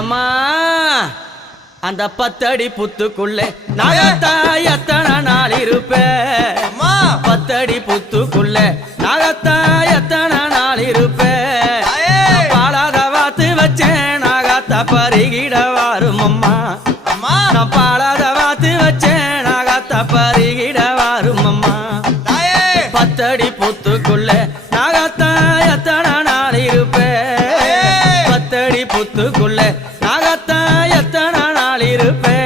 எம்மா அந்த 10 அடி புத்துக்குள்ளே நாகத்தா எத்தனை நாள் இருப்பேன் 10 அடி புத்துக்குள்ளே நாகத்தா எத்தனை நாள் இருப்பேன் பாலாத வாத்து வச்சேன் நாகத்தா பருகிட வாரும் அம்மா நான் பாலாத வாத்து வச்சேன் நாகத்தா பருகிட வாரும் அம்மா 10 அடி புத்துக்குள்ளே நாகத்தா எத்தனை நாள் இருப்பேன் 10 அடி புத்துக்குள்ளே நாகத்தா எத்தனை நாள் இருப்பேன்